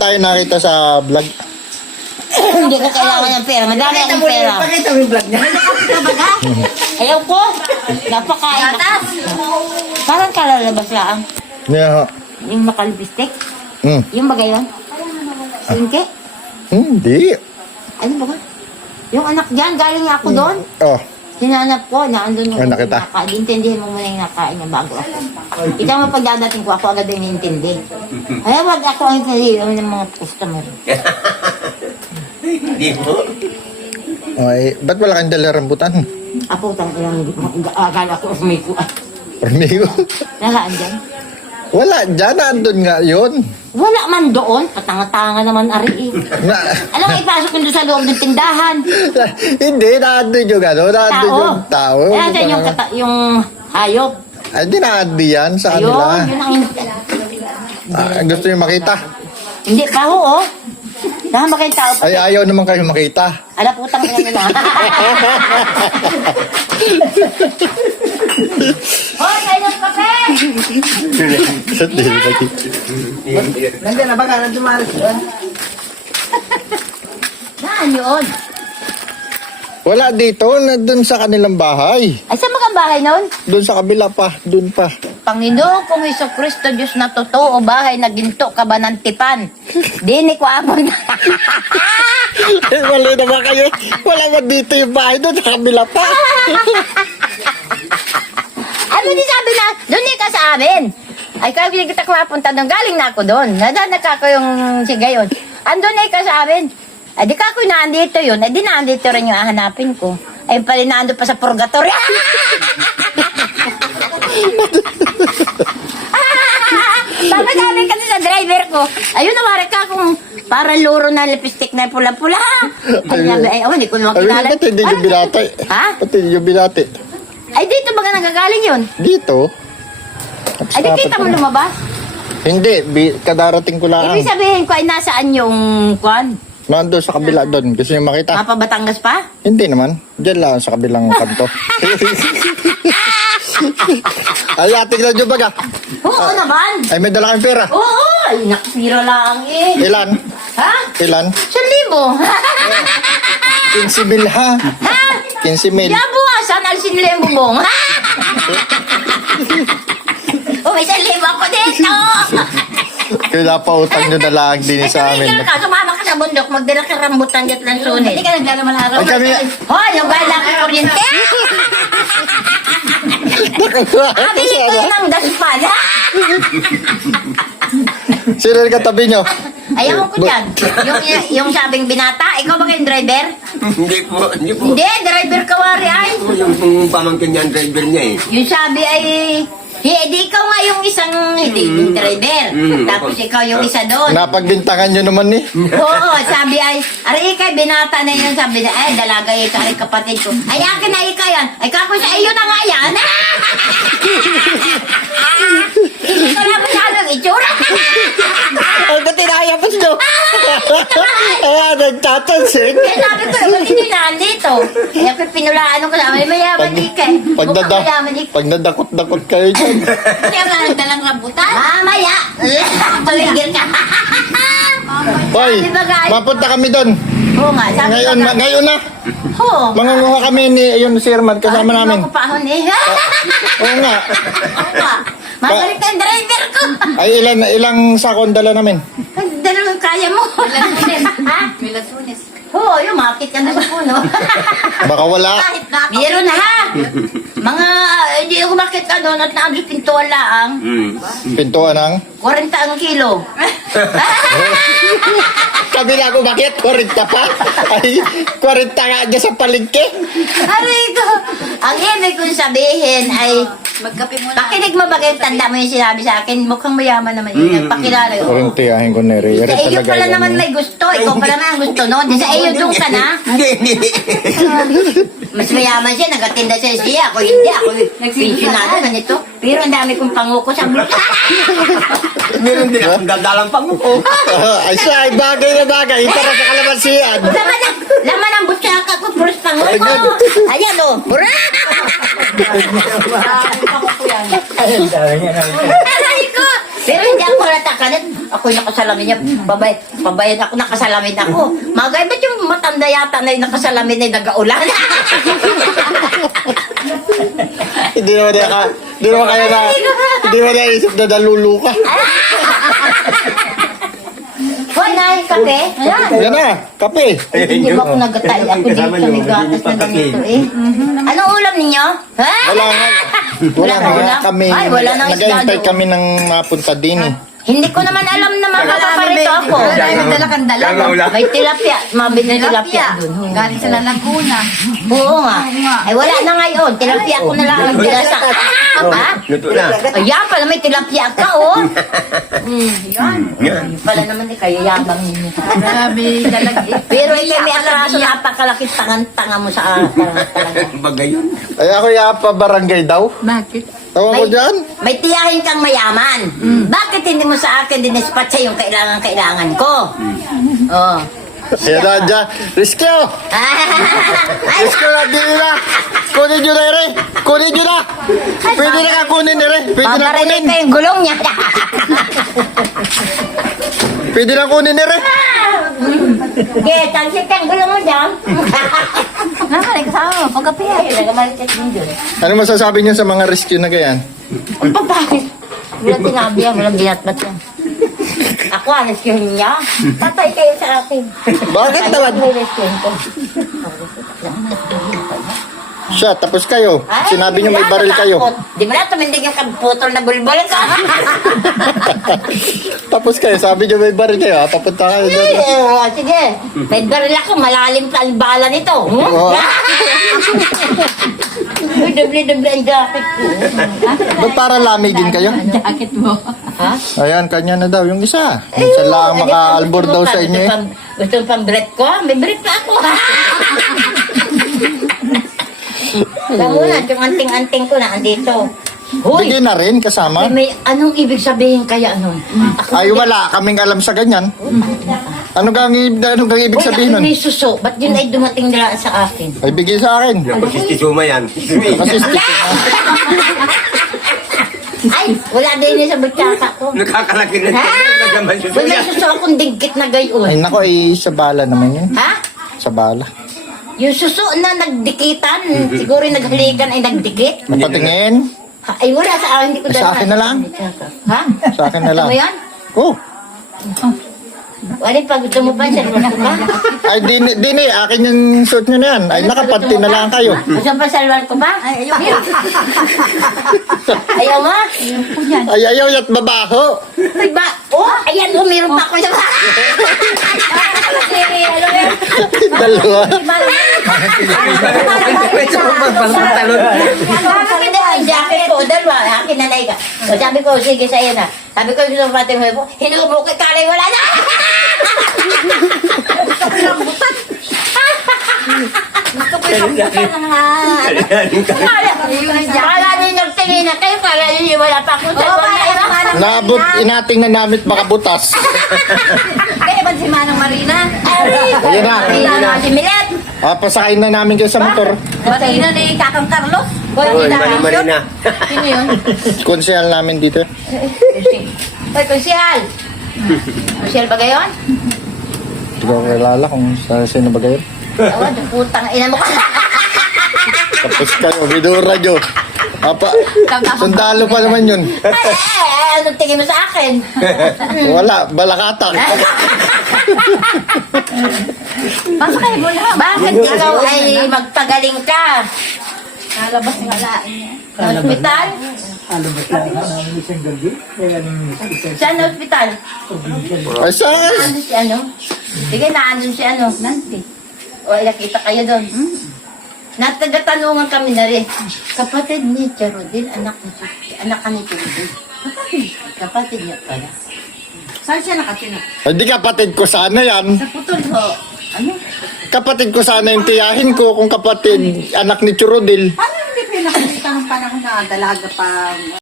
Tayo nakita sa vlog. Hindi ka kailangan ng pera. Madami akong pera. Pakita mo yung vlog niya. Ayaw ko. Napakain. Parang kalalabas lang. Yeah. Yung nakalipistik. Hmm. Yung bagay yun. Singke. Hindi. Ano ba? Yung anak dyan, galing nga ako doon. Oh. Hinanap ko, naandun yung Anak kita. nakain. Intindihin mo muna yung nakain niya bago ako. Ikaw mo pagdadating ko, ako agad yung intindi. Kaya wag ako ang intindi ng mga customer. Hindi mo. Ay, ba't wala kang dala rambutan? Apo, akala ko umiko. Ormigo. Nasaan dyan? Wala, dyan. Nandun nga yun. Wala man doon. Patanga-tanga naman ari eh. Na, Alam mo, ipasok ko doon sa loob ng tindahan. hindi, nandun yung ano. Nandun yung tao. Nasaan yung hayop? Ay, di nandun yan sa Ayun, kanila. yun ang... Gusto nyo makita? Hindi pa ho, oh. Dahil kayo tao pa. Ay, ayaw naman kayo makita. Ala putang ina nila. Hoy, kayo ng kape! Nandiyan na ba ka na dumaris doon? Saan yun? Wala dito, dun sa kanilang bahay. Ay, saan mga bahay nun? Dun sa kabila pa, dun pa. Panginoon kong Kristo Diyos na totoo, bahay na ginto ka ba ng tipan? Dini ko abon. Eh, wala naman kayo. Wala ba dito yung bahay dun sa kabila pa? Ano di sabi na, doon ka sa amin. Ay, kaya hindi kita mapunta doon. Galing na ako doon. Nadana ko yung sigayon. Andun ka sa amin. Ay, di ka ako naandito yun. Ay, di naandito rin yung hahanapin ko. Ay, pala naando pa sa purgatory. Bakit sabi kasi sa driver ko, ayun nawari ka kung para luro na lipstick na pula-pula. Ay, sabi, ay, hindi ko naman Ay, kilala. ba't hindi yung binati? Ha? Ba't hindi yung binati? Ay, dito ba ka nagagaling yun? Dito? Ay, di kita mo lumabas? Hindi, kadarating ko lang. Ibig sabihin ko ay nasaan yung kwan? Nandun sa kabila doon. Gusto nyo makita? Mapa Batangas pa? Hindi naman. Diyan lang sa kabilang kanto. Ay, tingnan nyo baga. Oo naman. Ay, may dala kayong pera. Oo, ay nakasira lang eh. Ilan? Ha? Ilan? 1,000. 15 mil ha? Ha? 15 mil. Yabuwasan, alisin nila yung bubong. Oh, may 1,000 ako dito. Kaya pautang nyo na lang din sa amin. Ay, ka, sumama ka sa bundok, magdala ka rambutan at lansunin. Hindi ka naglalaman araw. Ay, kami... Hoy, yung bala ka kuryente. Abili ko yun ng daspan. Sino yung katabi nyo? Ayaw ko dyan. Yung sabing binata, ikaw ba kayong driver? Hindi po. Hindi, driver ka wari ay. Yung pamangkin niya ang driver niya eh. Yung sabi ay, di ikaw nga yung isang yung driver. Tapos ikaw yung isa doon. Napagbintangan nyo naman eh. Oo, sabi ay, aray ikay, binata na yun. Sabi na, ay, dalaga ikaw, ay kapatid ko. Ay, akin na ikaw yan. Ay, kako sa iyo na nga yan. Hindi ko na masyadong itsura. Ay, ba't inayapos nyo? Ay, nagtatansin. Kaya sabi ko, ba't hindi nandito? Kaya ko pinulaan ko sabi, mayaman ikay. Pag nadakot-dakot kayo dyan. Kaya nga nagdalang rambutan. Mamaya. Paligil ka. Hoy, mapunta kami doon. Oo nga, sabi ko nga. Ngayon na. Oo. Mangunguha kami ni yung si Herman kasama namin. Ako pa ahon eh. Oo nga. Oo nga. Mabalik ang driver ko. Ay, ilang sakon dala namin. Dalawang kaya mo. Ha? Milasunes. Oo, yung makit ka na sa puno. Baka wala. Meron na ha. Mga, hindi ako makit ka doon at naabot pintuan laang. Pintuan ng... 40 ang kilo. Sabi na ako, bakit? 40 pa? Ay, 40 nga dyan sa palengke. Aray ko. Ang ibig kong sabihin ay, Magkape muna. pakinig mo bakit tanda mo yung sinabi sa akin, mukhang mayaman naman yun. Nagpakilala yun. 40 ahin ko na rin. Sa iyo pala naman may gusto. Ikaw pala naman ang gusto, no? Di sa iyo doon ka na. Hindi. Mas mayaman siya, nagatinda siya siya. Ako hindi, ako pensionado na nito. Pero ang dami kong panguko sa bulsa. Meron din akong dadalang panguko. Ay, siya, ay bagay na bagay. Para sa kalamansian. Laman ang butsaka ko, puros panguko. Ayan o. Aray ko. Pero hindi ako natak nakalit. Ako'y nakasalamin niya. Pabayad ako, nakasalamin ako. Magay, ba't yung matanda yata na yung nakasalamin na yung nag-aulan? Hindi naman naisip na nalulu ka. Hoy, Nay, kape? Ayan. Yan na, kape. Hindi ba ako nagatay? Ako dito sa may gatas na ganito eh. Anong ulam ninyo? Ha? Wala nga. Wala Wala nga ulam? kami. Ay, wala nang isda Nag-aantay doon. kami ng mapunta din eh. Hindi ko naman alam na makapaparito ako. May tilapia. Mabili tilapia doon. Galing sa Laguna. Oo nga. Ay, wala na ngayon. Tilapia ko na lang ang dilasa. Ha? Luto na. Ayan pala, may tilapia ka, oh. Yan. Pala naman eh, kayo yabang ninyo. Grabe, dalagi. Pero ikaw may atraso, napakalaki tangan-tanga mo sa talaga. Bagay yun. Ay ako pa barangay daw. Bakit? Tawa ko dyan. May tiyahin kang mayaman. Bakit hindi mo sa akin dinispatcha yung kailangan ko? Oh. Kaya na dyan. Riskyo! Ay, Riskyo na, dili na. Kunin nyo na ere. Kunin nyo na. Pwede na ka kunin ere. Pwede na babarinig kunin. ka yung gulong niya. Pwede na kunin ere. Sige, tansik ka yung gulong mo dyan. Nakakalik kasama mo, pagkapiya. Ay, nagmalitit din dyan. Ano masasabi niyo sa mga rescue na ganyan? Ang papakit. Walang tinabi yan, walang binatbat yan. Ako, rescuehin niya. Patay kayo sa akin. Bakit naman? May rescuehin ko. Siya, tapos kayo. Ay, Sinabi niyo may wala, baril kayo. natakot. Di mo na tumindig yung putol na bulbol ka. Tapos kayo, sabi niyo may baril kayo. Papunta kayo doon. Sige, may baril ako, malalim pa ang bala nito. Oo. Uy, doble-doble ang jacket ko. Ba't para lamigin kayo? Jacket mo. Ha? Ayan, kanya na daw. Yung isa. Minsan lang maka-albor daw sa inyo eh. Gusto mo pang break ko? May break pa ako. Alam mo na, yung anting-anting ko na andito. Hoy, Bigyan na rin kasama. may anong ibig sabihin kaya nun? Ako Ay, wala kaming alam sa ganyan. Ano kang ibig Hoy, sabihin ako nun? may suso. Ba't yun ay dumating nila sa akin? Ay, bigay sa akin. Napasistisuma yan. Kasi stick. Ay, wala din yun sa butaka ko. Nakakalaki na Ha? nagaman Well, may susuya. suso akong digkit na gayon. Ay, nako, ay sa bala naman yun. Ha? Sa bala. Yung suso na nagdikitan, siguro yung naghalikan ay nagdikit. Napatingin. Ha, ay wala sa akin, hindi ko Sa akin na lang. Ha? Sa akin na lang. Ano yan? Oh. Wala pag gusto mo pa, sa luwan ko pa. Ay, dini, akin yung suit nyo na yan. Ay, nakapati na lang kayo. Gusto pa sa luwan ko ba? Ay, ayoko. Ayaw mo? Ay, ayaw ya't babaho. Ay ba? Oh, ayan, oh, meron pa ako sa Dalawa. Hindi, ang jacket ko, dalawa, akin na ka. O sabi ko, sige sa'yo na. Sabi ko, gusto mo pati mo, hinubo ko, kalay, wala na! Kala niyo nagtingin na kayo, kala niyo wala pa ako sa Naabot, inating na namit makabutas. Kaya ba si Manang Marina? Ayan na. Marina, si Milet. Pasakain na namin kayo sa motor. Marina ni Kakang Carlos? Oy, mani-mani na. Sino yun? Konsehal namin dito. Hoy, konsyal. Konsyal ba gayon? Hindi ko kilala kung sino ba kayo. Awan, putang ina mo ka. Tapos kayo, bidura nyo. Sundalo pa naman yun. Anong tingin mo sa akin? Wala, balakatak. Pasok kayo muna. Bakit ikaw ay magpagaling ka? Nalabas ng alain niya. Sa hospital? Saan na hospital? Ay, saan? Ano si ano? Sige, naandun si ano? Nanti. O, nakita kayo doon. Natagatanungan kami na rin. Kapatid ni Charudin, anak ka ni Charudin. Kapatid niya pala. Saan siya nakatina? Hindi kapatid ko sana yan. Sa putol ho. Ano? Kapatid ko sana yung tiyahin ko kung kapatid, anak ni Churudil. Paano hindi pinakita ng panahon na dalaga pa